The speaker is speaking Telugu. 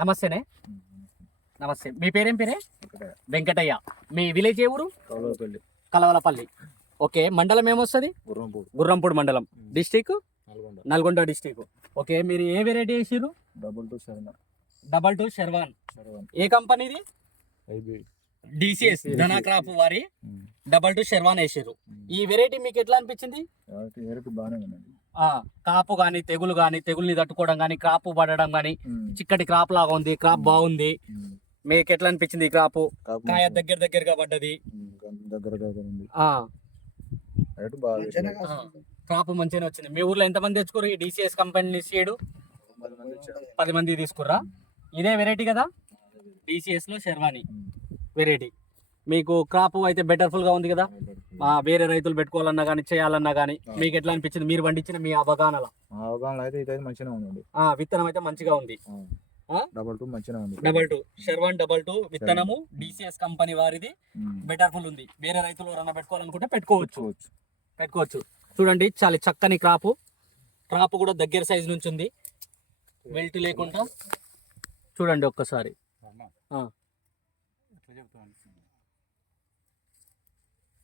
నమస్తేనే. నమస్తే. మీ పేరేం పేరే? వెంకటయ్య. మీ విలేజ్ ఏ ఊరు? కలవలపల్లి. ఓకే మండలం ఏమొస్తుంది? గుర్రంపూడి. గుర్రంపూడి మండలం. డిస్టిక్ నల్గొండ. డిస్టిక్ ఓకే మీరు ఏ variety వేసిర్రు? Double two seven double two Sherwan seven ఏ కంపెనీది? డిసిఎస్ ధనా క్రాప్ వారి డబల్ టూ షెర్వాన్ వేసిర్రు. ఈ వెరైటీ మీకు ఎట్లా అనిపించింది? కాపు కానీ తెగులు కానీ తెగుల్ని తట్టుకోవడం కానీ క్రాప్ పడడం కానీ చిక్కటి క్రాప్ లాగా ఉంది క్రాప్ బాగుంది. మీకు ఎట్లా అనిపించింది ఈ క్రాప్? కాయ దగ్గర దగ్గరగా పడ్డది. దగ్గర దగ్గర ఉంది. ఆ. రేటు బాగా ఆ, క్రాప్ మంచిగానే వచ్చింది. మీ ఊర్లో ఎంతమంది తెచ్చుకోరు? ఈ డిసిఎస్ కంపెనీ సీడు పది మంది తీసుకుర్రా? ఇదే వెరైటీ కదా? డిసిఎస్లో షెర్వాని. వెరైటీ మీకు క్రాప్ అయితే బెటర్ఫుల్గా ఉంది కదా? వేరే రైతులు పెట్టుకోవాలన్నా కానీ చేయాలన్నా కానీ మీకు ఎట్లా అనిపించింది మీరు పండించిన మీ అవగాహనలో? ఆ అవగాహన అయితే ఇదైతే మంచిగా ఉందండి. విత్తనం అయితే మంచిగా ఉంది? డబల్ టూ మంచిగా ఉంది. Double two Sherwan double two విత్తనము డిసిఎస్ కంపెనీ వారిది. బెటర్ఫుల్ ఉంది. వేరే రైతులు ఎవరన్నా పెట్టుకోవాలనుకుంటే పెట్టుకోవచ్చు. పెట్టుకోవచ్చు. చూడండి చాలా చక్కని క్రాపు. క్రాప్ కూడా దగ్గర సైజ్ నుంచి ఉంది. వెల్ట్ లేకుండా. చూడండి ఒక్కసారి.